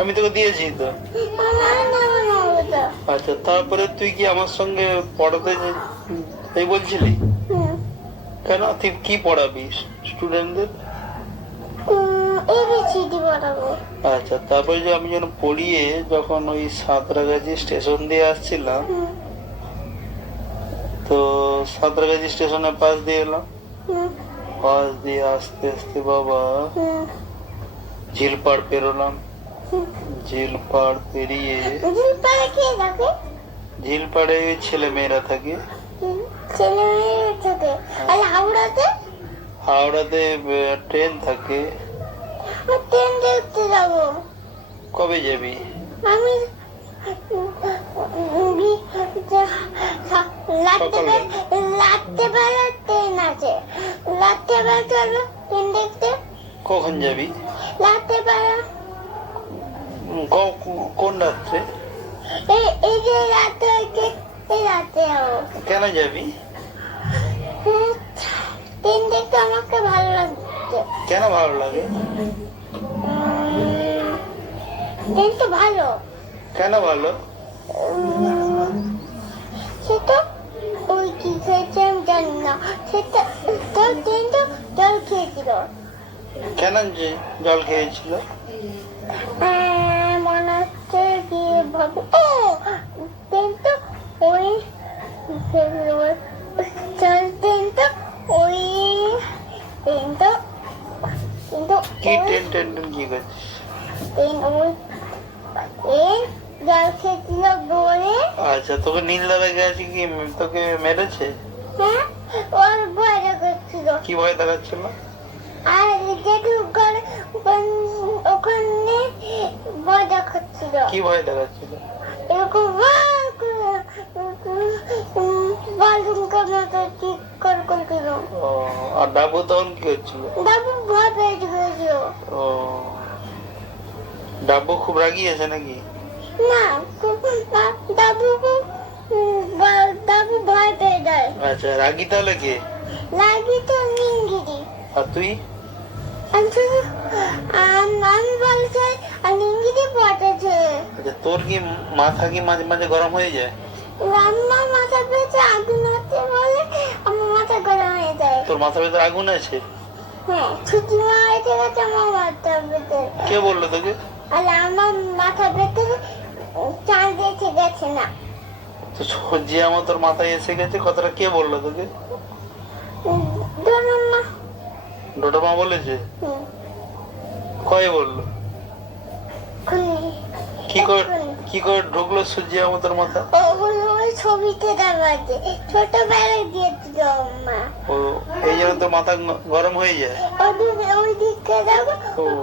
আমি তোকে দিয়েছি তো। আচ্ছা, তারপরে তুই কি আমার সঙ্গে পড়াতে এই বলছিলি? কেন, তুই কি পড়াবি স্টুডেন্টদের? এবিসিডি পড়াবো। আচ্ছা, তারপরে যে আমি যেন পড়িয়ে যখন ওই সাঁতরাগাছি স্টেশন দিয়ে আসছিলাম, তো সাঁতরাগাছি স্টেশনের পাশ দিয়ে এলাম, পাশ দিয়ে আস্তে আস্তে বাবা ঝিলপাড় পেরোলাম। ঝিলপাড় পেরিয়ে, ঝিলপাড়ে ছেলে মেয়েরা থাকে। ছেলে মেয়ে থাকে। আর হাওড়াতে? হাওড়াতে ট্রেন থাকে। ট্রেন দেখতে যাবো। কবে যাবি? আমি রাত্রেবেলা ট্রেন আছে, রাত্রেবেলা চলো ট্রেন দেখতে। কখন যাবি? রাত্রেবেলা। কোন রাত্রে? এই যে রাতে হয়েছে, এই রাতে যাবো। কেন যাবি? ট্রেন দেখতে আমাকে ভালো লাগছে। কেন ভালো লাগে? ট্রেন তো ভালো। কেন ভালো? সেটা ওই কি খেয়েছে আমি জানি না, সেটা তোর ট্রেন তো জল খেয়েছিল। কেন যে জল খেয়েছিল? মনে হচ্ছে কি ভাবো, ও ট্রেন তো ওই ট্রেন তো ওই ট্রেন তো কিন্তু কি ট্রেন ট্রেন কি করছিস? ট্রেন ওই জল খেয়েছিল বলে। আচ্ছা, তোকে নীল দাদা গেছে কি তোকে মেরেছে? হ্যাঁ, ওর ভয় লাগাচ্ছিল। কি ভয় দেখাচ্ছিল? আর যেটু ওখানে ভয় দেখাচ্ছিল। কি ভয় দেখাচ্ছিল? এরকম বালুমকার মতো ঠিক করছিল। ও, আর ডাবু তখন কি হচ্ছিল? ডাবু ভয় পেয়ে গেছিল। ও, ডাবু খুব রাগি আছে নাকি? না, ডাবু ভয় পেয়ে যায়। আচ্ছা, রাগি তাহলে কে? লাগি তো নিঙ্গিরি। আর তুই? আমি বলছি আর নিঙ্গিরি পটেছে। আচ্ছা, তোর কি মাথা কি মাঝে মাঝে গরম হয়ে যায়? রান্না মাথা পেয়েছে আগুন হচ্ছে বলে আমার মাথা গরম হয়ে যায়। তোর মাথা ভেতরে আগুন আছে? হ্যাঁ, ছুটি মারাইতে গেছে আমার মাথা ভেতরে। কে বললো তোকে? আর আমার মাথা ভেতরে চাঁদ এসে গেছে না। তো সূর্যি আমার তোর মাথায় এসে গেছে, কথাটা কে বললো তোকে? ধরুন না। ডোডা মা বলেছে? কয়ে বললো? কি করে ঢুকলো সূর্যি আমার তোর মাথা? ওই ছবিতে দেখাচ্ছে, ছোটবেলায় দিয়েছিল মা। ও, এই জন্য তোর মাথা গরম হয়ে যায়? ওই দিককে দেখো,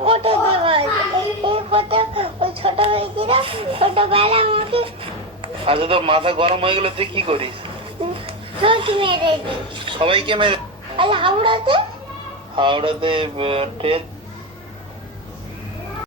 ফটো দেখাচ্ছে। এই ফটো ওই ছোট হয়েছিল ছোটবেলা আমাকে। আচ্ছা, তোর মাথা গরম হয়ে গেলে তুই কি করিস? চোখ মেরে দিই। সবাইকে মেরে? আর হাওড়াতে? হাওড়াতে ট্রেন